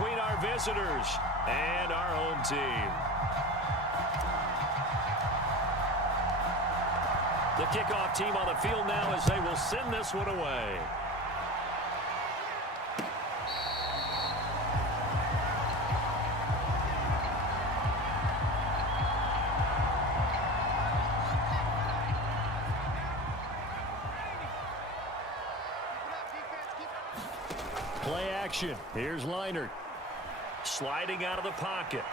between our visitors and our home team. The kickoff team on the field now as they will send this one away. Play action. Here's Leinart. Sliding out of the pocket.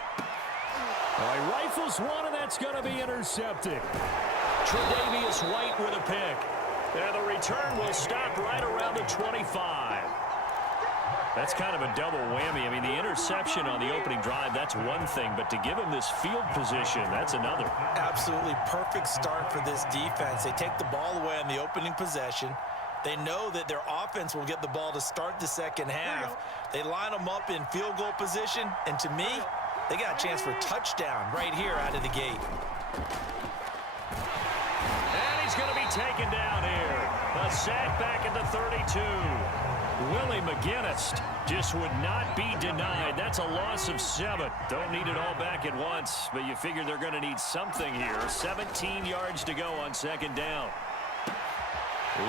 All right, rifles one, and that's going to be intercepted. Tre'Davious White with a pick. And the return will stop right around the 25. That's kind of a double whammy. I mean, the interception on the opening drive, that's one thing. But to give him this field position, that's another. Absolutely perfect start for this defense. They take the ball away on the opening possession. They know that their offense will get the ball to start the second half. They line them up in field goal position. And to me, they got a chance for a touchdown right here out of the gate. Going to be taken down here. A sack back at the 32. Willie McGinnis just would not be denied. That's a loss of 7. Don't need it all back at once, but you figure they're going to need something here. 17 yards to go on second down.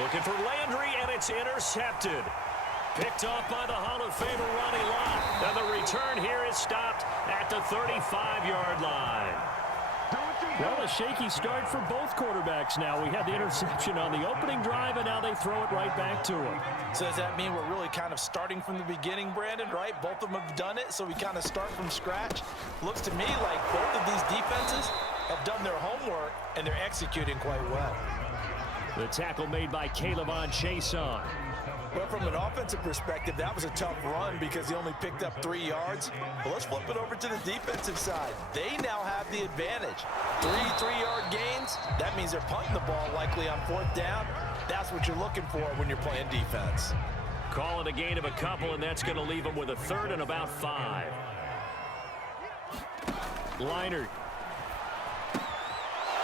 Looking for Landry, and it's intercepted. Picked off by the Hall of Famer Ronnie Lott. And the return here is stopped at the 35-yard line. Well, a shaky start for both quarterbacks now. We had the interception on the opening drive, and now they throw it right back to him. So does that mean we're really kind of starting from the beginning, Brandon, right? Both of them have done it, so we kind of start from scratch. Looks to me like both of these defenses have done their homework, and they're executing quite well. The tackle made by K'Lavon Chaisson. Well, from an offensive perspective, that was a tough run because he only picked up 3 yards. But let's flip it over to the defensive side. They now have the advantage. 3 3-yard gains, that means they're punting the ball likely on 4th down. That's what you're looking for when you're playing defense. Call it a gain of a couple, and that's going to leave them with a 3rd and about 5. Leinart.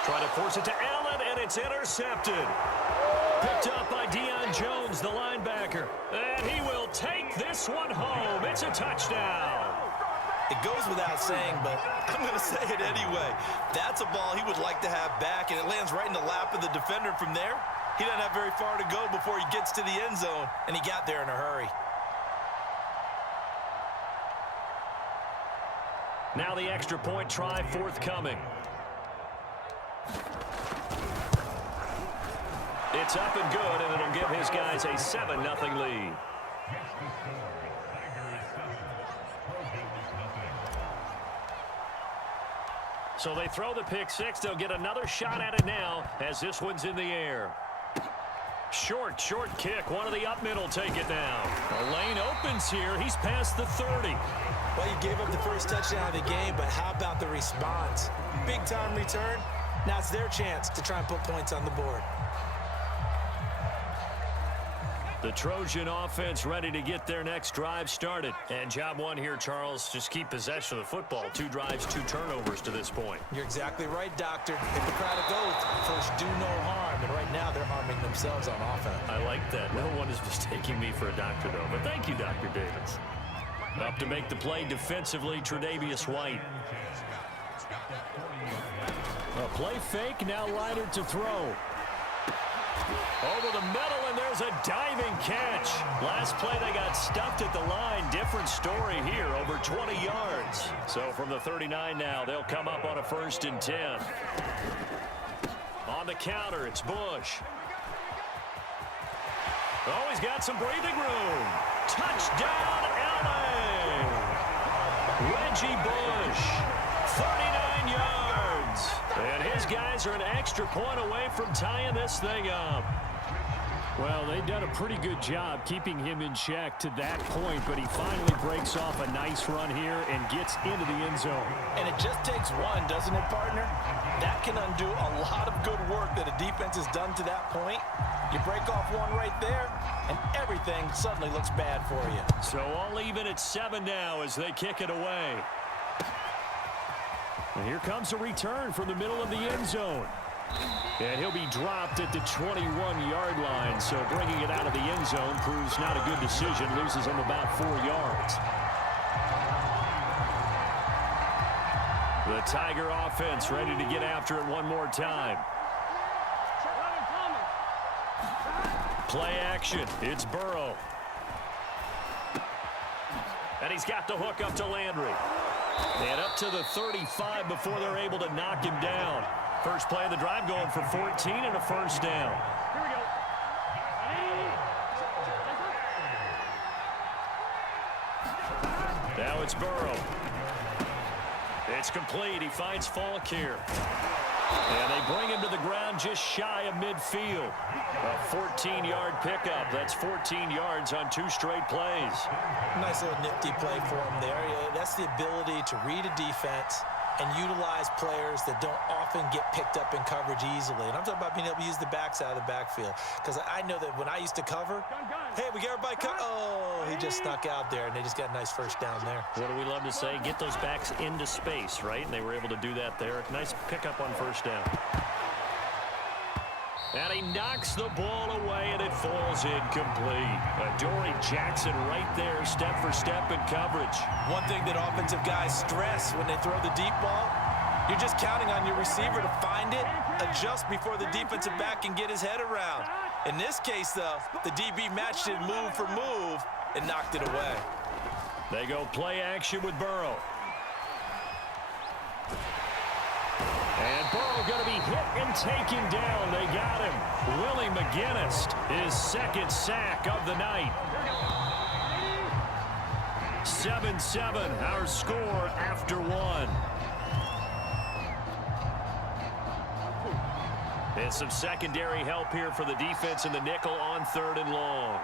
Trying to force it to Allen, and it's intercepted. Picked up by Deion Jones, the linebacker. And he will take this one home. It's a touchdown. It goes without saying, but I'm going to say it anyway. That's a ball he would like to have back, and it lands right in the lap of the defender from there. He doesn't have very far to go before he gets to the end zone, and he got there in a hurry. Now the extra point try forthcoming. It's up and good, and it'll give his guys a 7-0 lead. So they throw the pick six. They'll get another shot at it now as this one's in the air. Short kick. One of the up mid will take it now. The lane opens here. He's past the 30. Well, you gave up the first touchdown of the game, but how about the response? Big-time return. Now it's their chance to try and put points on the board. The Trojan offense ready to get their next drive started. And job one here, Charles, just keep possession of the football. 2 drives, 2 turnovers to this point. You're exactly right, Doctor. Hippocratic oath, first do no harm. And right now they're harming themselves on offense. I like that. No one is mistaking me for a doctor, though. But thank you, Dr. Davis. Up to make the play defensively, Tre'Davious White. A play fake, now Leinart to throw. Over the middle, and there's a diving catch. Last play, they got stuffed at the line. Different story here, over 20 yards. So from the 39 now, they'll come up on a 1st and 10. On the counter, it's Bush. Oh, he's got some breathing room. Touchdown, LA! Reggie Bush, 39 yards. And his guys are an extra point away from tying this thing up. Well, they've done a pretty good job keeping him in check to that point, but he finally breaks off a nice run here and gets into the end zone. And it just takes one, doesn't it, partner? That can undo a lot of good work that a defense has done to that point. You break off one right there, and everything suddenly looks bad for you. So all even at 7 now as they kick it away. And here comes a return from the middle of the end zone. And he'll be dropped at the 21-yard line. So bringing it out of the end zone proves not a good decision. Loses him about 4 yards. The Tiger offense ready to get after it one more time. Play action. It's Burrow. And he's got the hook up to Landry. And up to the 35 before they're able to knock him down. First play of the drive going for 14 and a first down. Here we go. Now it's Burrow. It's complete. He finds Falk here. And they bring him to the ground just shy of midfield. A 14-yard pickup. That's 14 yards on 2 straight plays. Nice little nifty play for him there. That's the ability to read a defense and utilize players that don't often get picked up in coverage easily. And I'm talking about being able to use the backs out of the backfield. Because I know that when I used to cover, hey, we got everybody covered. Oh, he just snuck out there, and they just got a nice first down there. What do we love to say? Get those backs into space, right? And they were able to do that there. Nice pickup on first down. And he knocks the ball away, and it falls incomplete. Adoree Jackson right there, step for step in coverage. One thing that offensive guys stress when they throw the deep ball, you're just counting on your receiver to find it, adjust before the defensive back can get his head around. In this case, though, the DB matched it move for move and knocked it away. They go play action with Burrow. And Burrow going to be hit and taken down. They got him. Willie McGinnis, his second sack of the night. 7-7, our score after 1. And some secondary help here for the defense in the nickel on 3rd and long.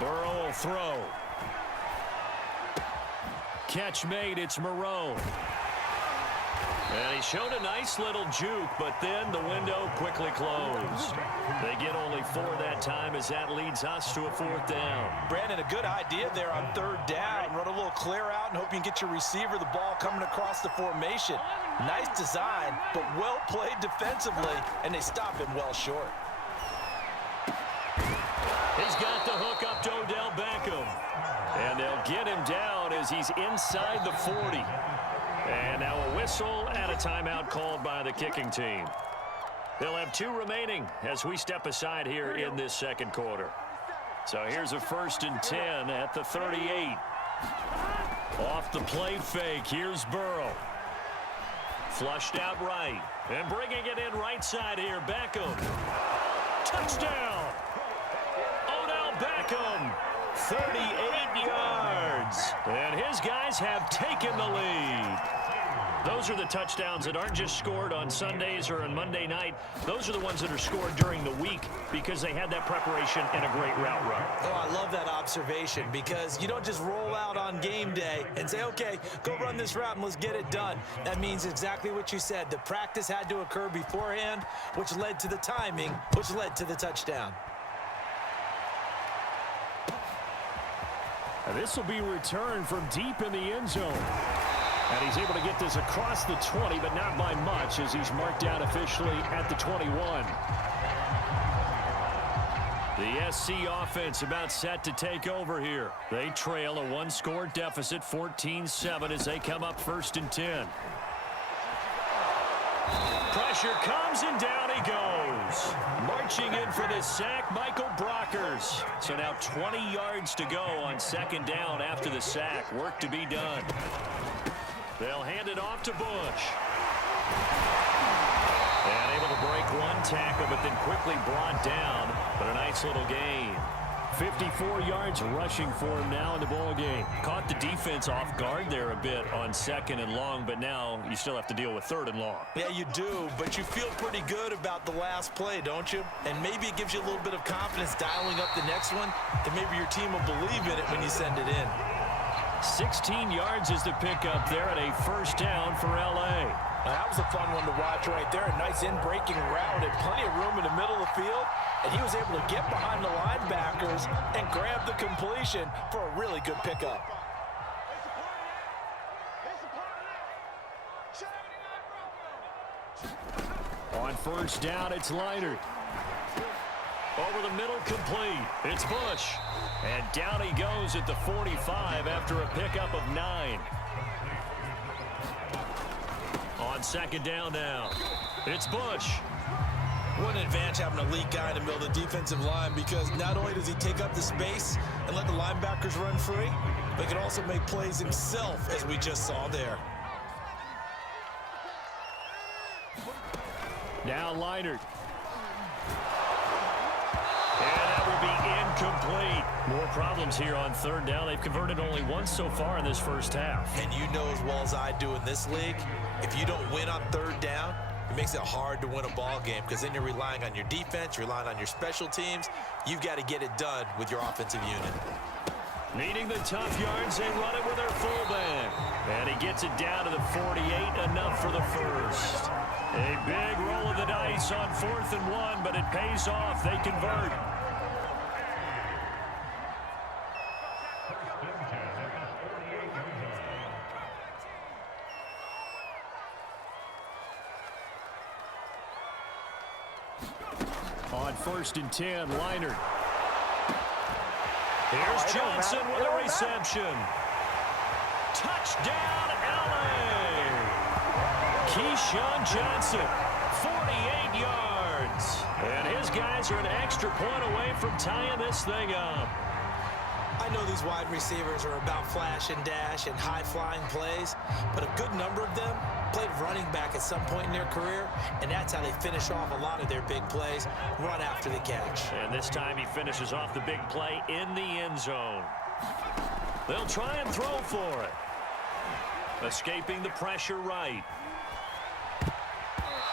Burrow will throw. Catch made, it's Moreau. And he showed a nice little juke, but then the window quickly closed. They get only 4 that time as that leads us to a 4th down. Brandon, a good idea there on 3rd down. Run a little clear out and hope you can get your receiver the ball coming across the formation. Nice design, but well played defensively, and they stop him well short. He's got the hook up to Odell Beckham. And they'll get him down as he's inside the 40. And now a whistle and a timeout called by the kicking team. They'll have 2 remaining as we step aside here in this second quarter. So here's a 1st and 10 at the 38. Off the play fake, here's Burrow. Flushed out right. And bringing it in right side here, Beckham. Touchdown! Odell Beckham, 38 yards. And his guys have taken the lead. Those are the touchdowns that aren't just scored on Sundays or on Monday night. Those are the ones that are scored during the week because they had that preparation and a great route run. Oh, I love that observation because you don't just roll out on game day and say, okay, go run this route and let's get it done. That means exactly what you said. The practice had to occur beforehand, which led to the timing, which led to the touchdown. This will be returned from deep in the end zone. And he's able to get this across the 20, but not by much as he's marked down officially at the 21. The SC offense about set to take over here. They trail a 1-score deficit, 14-7, as they come up 1st and 10. Pressure comes, and down he goes. Marching in for this sack, Michael Brockers. So now 20 yards to go on 2nd down after the sack. Work to be done. They'll hand it off to Bush. And able to break 1 tackle, but then quickly brought down. But a nice little gain. 54 yards rushing for him now in the ball game. Caught the defense off guard there a bit on 2nd and long, but now you still have to deal with 3rd and long. Yeah, you do, but you feel pretty good about the last play, don't you? And maybe it gives you a little bit of confidence dialing up the next one, and maybe your team will believe in it when you send it in. 16 yards is the pickup there at a 1st down for L.A. Now, that was a fun one to watch right there. A nice in-breaking route and plenty of room in the middle of the field. And he was able to get behind the linebackers and grab the completion for a really good pickup. On 1st down, it's Leonard. Over the middle, complete. It's Bush. And down he goes at the 45 after a pickup of 9. On second down now, it's Bush. What an advantage having a elite guy in the middle of the defensive line, because not only does he take up the space and let the linebackers run free, but he can also make plays himself, as we just saw there. Now Leinart. And that will be incomplete. More problems here on third down. They've converted only once so far in this first half. And you know as well as I do in this league, if you don't win on third down, it makes it hard to win a ball game, because then you're relying on your defense, you're relying on your special teams. You've got to get it done with your offensive unit. Needing the tough yards, they run it with their fullback. And he gets it down to the 48, enough for the first. A big roll of the dice on 4th and 1, but it pays off. They convert. On 1st and 10, Leinart. Here's Johnson with a reception. Touchdown, LA! Keyshawn Johnson, 48 yards. And his guys are an extra point away from tying this thing up. I know these wide receivers are about flash and dash and high-flying plays, but a good number of them played running back at some point in their career, and that's how they finish off a lot of their big plays, run after the catch. And this time he finishes off the big play in the end zone. They'll try and throw for it. Escaping the pressure right.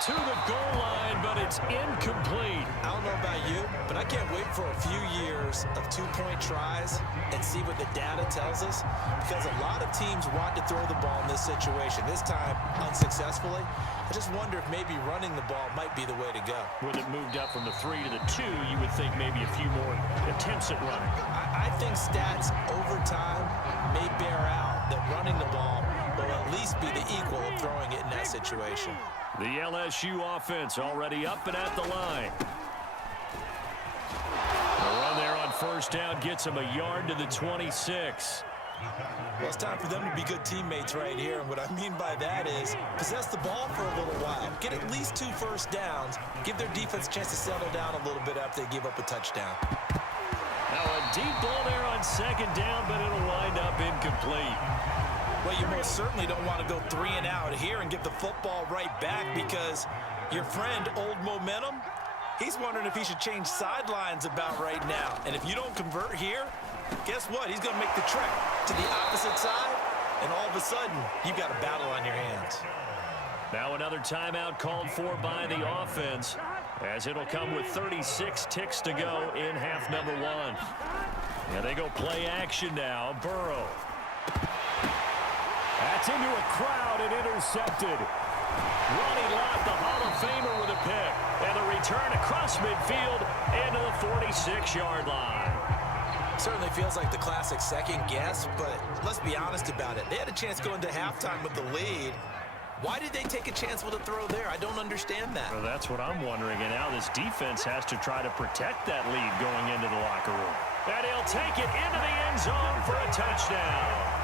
To the goal line, but it's incomplete. I don't know about you, but I can't wait for a few years of two-point tries and see what the data tells us, because a lot of teams want to throw the ball in this situation, this time unsuccessfully. I just wonder if maybe running the ball might be the way to go. With it moved up from the 3 to the 2, you would think maybe a few more attempts at running. I think stats over time may bear out that running the ball will at least be the equal of throwing it in that situation. The LSU offense already up and at the line. The run there on 1st down gets him a yard to the 26. Well, it's time for them to be good teammates right here. And what I mean by that is possess the ball for a little while. Get at least 2 first downs. Give their defense a chance to settle down a little bit after they give up a touchdown. Now a deep ball there on 2nd down, but it'll wind up incomplete. Well, you most certainly don't want to go 3 and out here and get the football right back, because your friend, Old Momentum, he's wondering if he should change sidelines about right now. And if you don't convert here, guess what? He's going to make the trek to the opposite side, and all of a sudden, you've got a battle on your hands. Now another timeout called for by the offense, as it'll come with 36 ticks to go in half number 1. And they go play action now. Burrow. That's into a crowd and intercepted. Ronnie Lott, the Hall of Famer, with a pick. And the return across midfield into the 46-yard line. Certainly feels like the classic second guess, but let's be honest about it. They had a chance going to halftime with the lead. Why did they take a chance with a throw there? I don't understand that. Well, that's what I'm wondering. And now this defense has to try to protect that lead going into the locker room. And he'll take it into the end zone for a touchdown.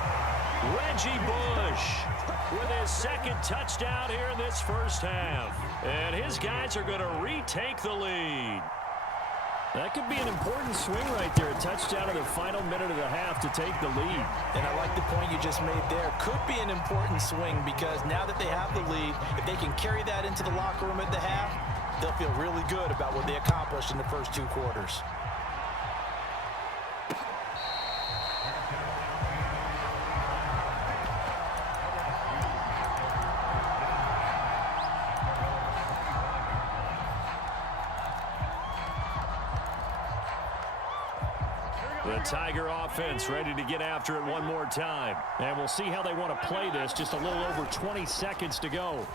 Reggie Bush with his 2nd touchdown here in this first half. And his guys are going to retake the lead. That could be an important swing right there. A touchdown in the final minute of the half to take the lead. And I like the point you just made there. Could be an important swing, because now that they have the lead, if they can carry that into the locker room at the half, they'll feel really good about what they accomplished in the first 2 quarters. The Tiger offense ready to get after it one more time. And we'll see how they want to play this. Just a little over 20 seconds to go.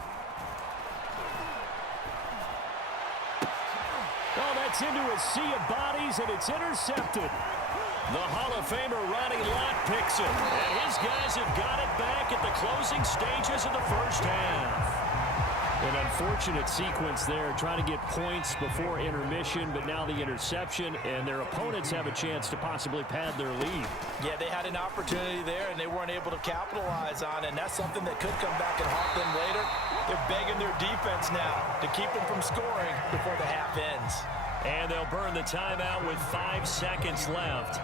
Oh, that's into a sea of bodies, and it's intercepted. The Hall of Famer Ronnie Lott picks it. And his guys have got it back at the closing stages of the first half. An unfortunate sequence there, trying to get points before intermission, but now the interception, and their opponents have a chance to possibly pad their lead. Yeah, they had an opportunity there, and they weren't able to capitalize on it, and that's something that could come back and haunt them later. They're begging their defense now to keep them from scoring before the half ends. And they'll burn the timeout with 5 seconds left.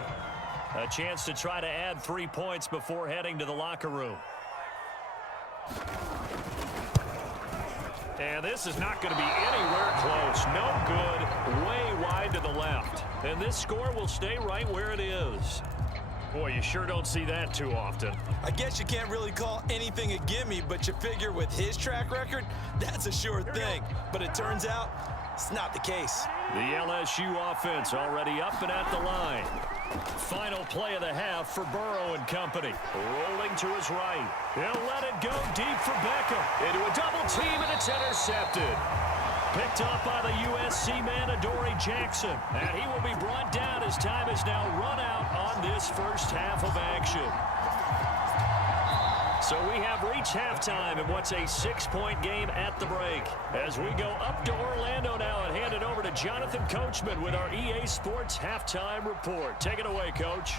A chance to try to add 3 points before heading to the locker room. And this is not going to be anywhere close. No good. Way wide to the left. And this score will stay right where it is. Boy, you sure don't see that too often. I guess you can't really call anything a gimme, but you figure with his track record, that's a sure thing. But it turns out it's not the case. The LSU offense already up and at the line. Final play of the half for Burrow and company. Rolling to his right. He'll let it go deep for Beckham. Into a double team, and it's intercepted. Picked up by the USC man, Adoree Jackson. And he will be brought down as time is now run out on this first half of action. So we have reached halftime in what's a 6-point game at the break. As we go up to Orlando now and hand it over to Jonathan Coachman with our EA Sports Halftime Report. Take it away, Coach.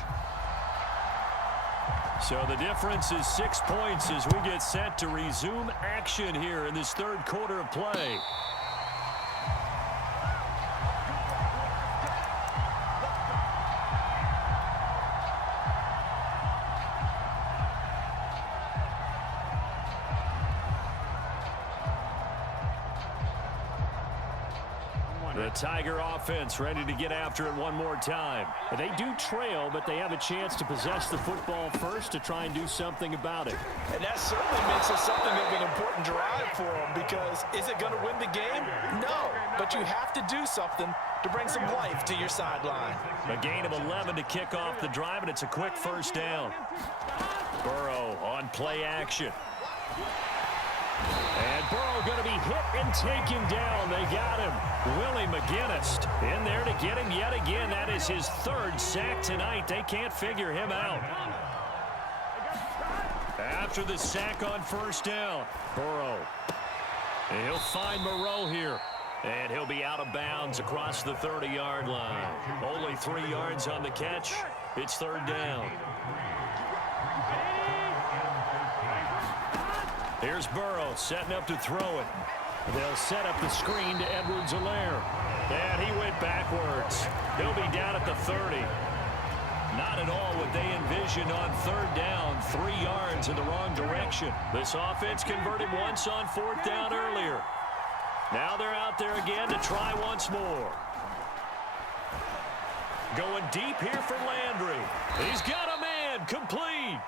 So the difference is 6 points as we get set to resume action here in this third quarter of play. The Tiger offense ready to get after it one more time. They do trail, but they have a chance to possess the football first to try and do something about it. And that certainly makes it something of an important drive for them, because is it going to win the game? No, but you have to do something to bring some life to your sideline. A gain of 11 to kick off the drive, and it's a quick first down. Burrow on play action. And Burrow going to be hit and taken down. They got him. Willie McGinnis in there to get him yet again. That is his third sack tonight. They can't figure him out. After the sack on first down, Burrow. And he'll find Moreau here. And he'll be out of bounds across the 30-yard line. Only 3 yards on the catch. It's third down. Here's Burrow setting up to throw it. They'll set up the screen to Edwards-Helaire. And he went backwards. He'll be down at the 30. Not at all what they envisioned on third down. 3 yards in the wrong direction. This offense converted once on fourth down earlier. Now they're out there again to try once more. Going deep here for Landry. He's got a man. Complete.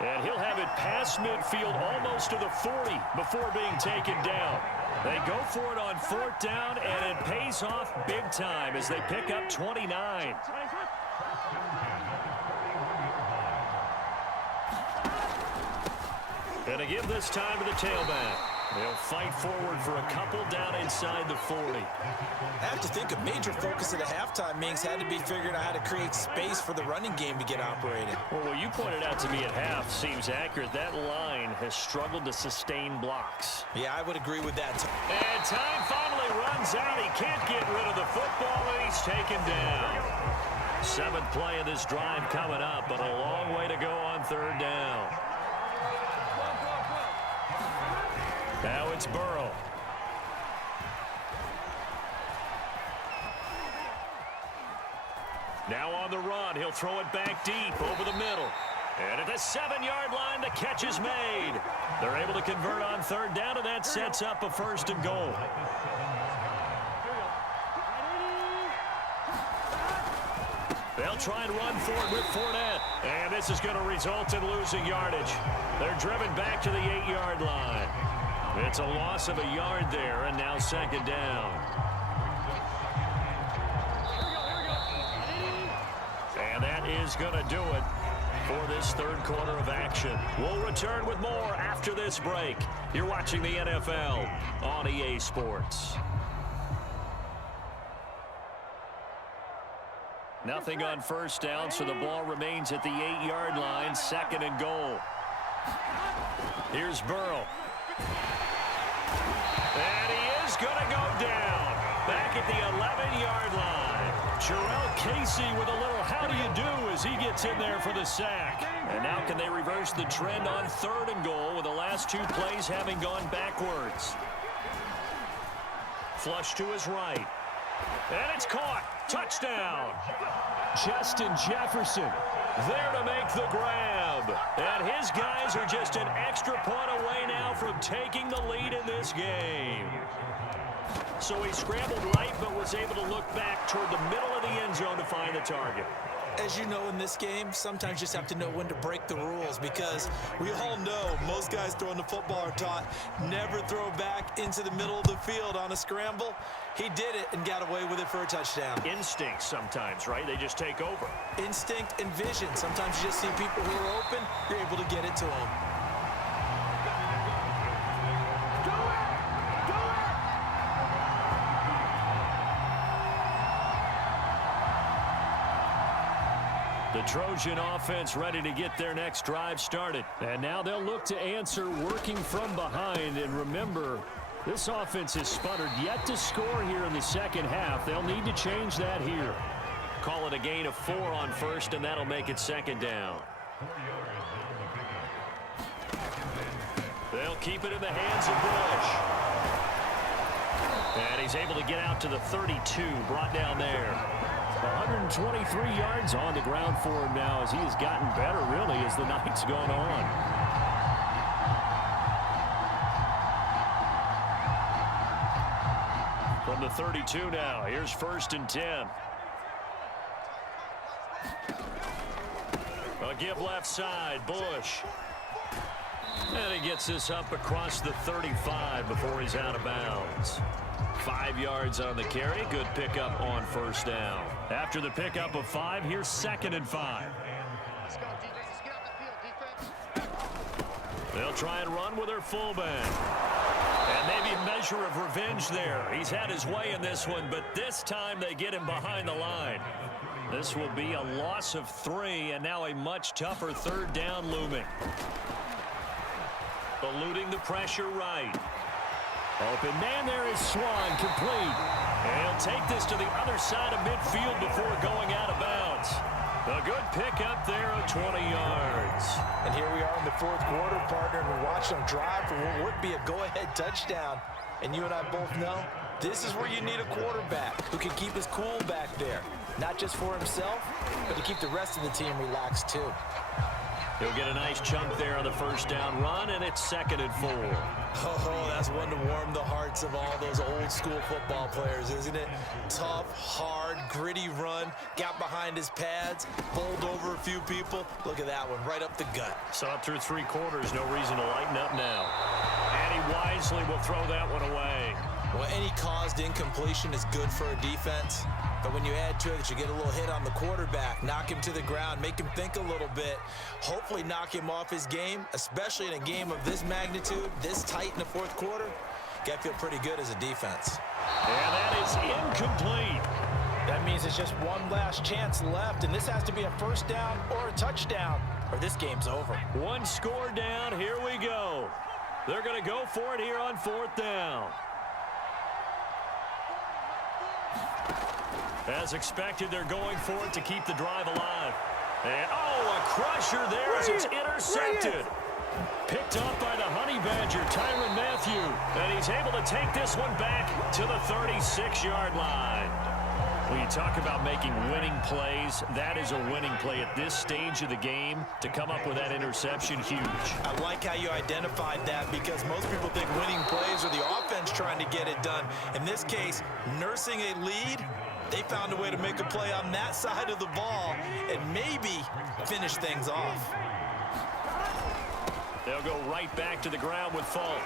And he'll have it past midfield almost to the 40 before being taken down. They go for it on fourth down, and it pays off big time as they pick up 29. And to give this time to the tailback. They'll fight forward for a couple down inside the 40. I have to think a major focus of the halftime meetings had to be figuring out how to create space for the running game to get operating. Well, what you pointed out to me at half seems accurate. That line has struggled to sustain blocks. Yeah, I would agree with that. And time finally runs out. He can't get rid of the football, and he's taken down. 7th play of this drive coming up, but a long way to go on third down. Now it's Burrow. Now on the run, he'll throw it back deep over the middle. And at the 7-yard line, the catch is made. They're able to convert on third down, and that sets up a 1st and goal. They'll try and run for it with Fournette. And this is going to result in losing yardage. They're driven back to the 8-yard line. It's a loss of a yard there, and now 2nd down. And that is going to do it for this third quarter of action. We'll return with more after this break. You're watching the NFL on EA Sports. Nothing on first down, so the ball remains at the 8-yard line, 2nd and goal. Here's Burrow. And he is going to go down back at the 11-yard line. Jarrell Casey with a little how do you do as he gets in there for the sack. And now can they reverse the trend on 3rd and goal with the last 2 plays having gone backwards. Flush to his right. And it's caught. Touchdown. Justin Jefferson there to make the grab. And his guys are just an extra point away now from taking the lead in this game. So he scrambled right but was able to look back toward the middle of the end zone to find the target. As you know, in this game, sometimes you just have to know when to break the rules, because we all know most guys throwing the football are taught never throw back into the middle of the field on a scramble. He did it and got away with it for a touchdown. Instinct sometimes, right? They just take over. Instinct and vision. Sometimes you just see people who are open, you're able to get it to them. The Trojan offense ready to get their next drive started. And now they'll look to answer working from behind. And remember, this offense has sputtered yet to score here in the second half. They'll need to change that here. Call it a gain of 4 on 1st, and that'll make it 2nd down. They'll keep it in the hands of Bush. And he's able to get out to the 32, brought down there. 123 yards on the ground for him now as he has gotten better, really, as the night's gone on. From the 32 now, here's 1st and 10. A give left side, Bush. And he gets this up across the 35 before he's out of bounds. 5 yards on the carry. Good pickup on 1st down. After the pickup of 5, here's 2nd and 5. They'll try and run with their fullback. And maybe a measure of revenge there. He's had his way in this one, but this time they get him behind the line. This will be a loss of 3, and now a much tougher 3rd down looming. Eluding the pressure right. Open man there is Swan, complete. And he'll take this to the other side of midfield before going out of bounds. A good pickup there of 20 yards. And here we are in the 4th quarter, partner, and we're watching them drive for what would be a go-ahead touchdown. And you and I both know this is where you need a quarterback who can keep his cool back there. Not just for himself, but to keep the rest of the team relaxed too. He'll get a nice chunk there on the 1st down run, and it's 2nd and 4. Oh, that's one to warm the hearts of all those old school football players, isn't it? Tough, hard, gritty run, got behind his pads, bowled over a few people. Look at that one, right up the gut. Saw it through 3 quarters, no reason to lighten up now. And he wisely will throw that one away. Well, any caused incompletion is good for a defense. But when you add to it that you get a little hit on the quarterback, knock him to the ground, make him think a little bit, hopefully knock him off his game, especially in a game of this magnitude, this tight in the 4th quarter, got to feel pretty good as a defense. And that is incomplete. That means it's just one last chance left, and this has to be a 1st down or a touchdown, or this game's over. 1 score down, here we go. They're going to go for it here on 4th down. As expected, they're going for it to keep the drive alive. And, oh, a crusher there as it's intercepted. Picked up by the Honey Badger, Tyrann Mathieu. And he's able to take this one back to the 36-yard line. When you talk about making winning plays, that is a winning play at this stage of the game. To come up with that interception, huge. I like how you identified that, because most people think winning plays are the offense trying to get it done. In this case, nursing a lead, they found a way to make a play on that side of the ball and maybe finish things off. They'll go right back to the ground with Falk.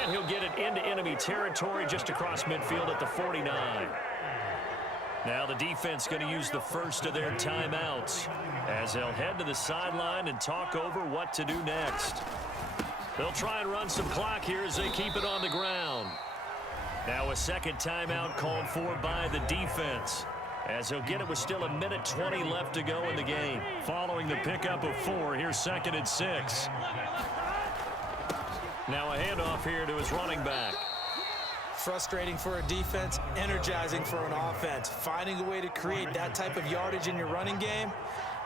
And he'll get it into enemy territory just across midfield at the 49. Now the defense going to use the first of their timeouts as they'll head to the sideline and talk over what to do next. They'll try and run some clock here as they keep it on the ground. Now a 2nd timeout called for by the defense, as he'll get it with still 1:20 left to go in the game. Following the pickup of 4, here's 2nd and 6. Now a handoff here to his running back. Frustrating for a defense, energizing for an offense. Finding a way to create that type of yardage in your running game,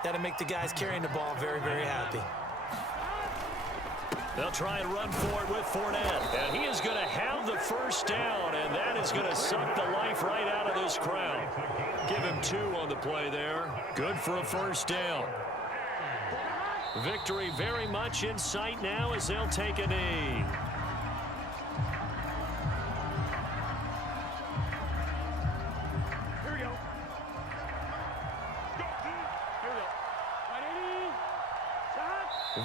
that'll make the guys carrying the ball very, very happy. They'll try and run for it with Fournette. And he is going to have the first down, and that is going to suck the life right out of this crowd. Give him 2 on the play there. Good for a first down. Victory very much in sight now as they'll take a knee.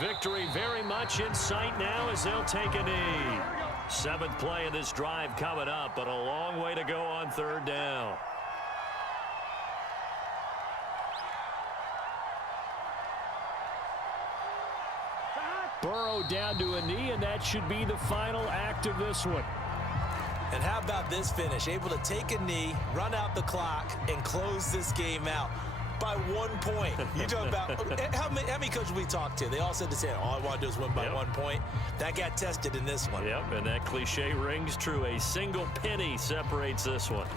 Victory very much in sight now as they'll take a knee. 7th play of this drive coming up, but a long way to go on 3rd down. Burrow down to a knee, and that should be the final act of this one. And how about this finish? Able to take a knee, run out the clock, and close this game out by 1 point. You talk about how many coaches we talked to? They all said the same. All I want to do is win by 1 point. That got tested in this one. Yep, and that cliche rings true. A single penny separates this one.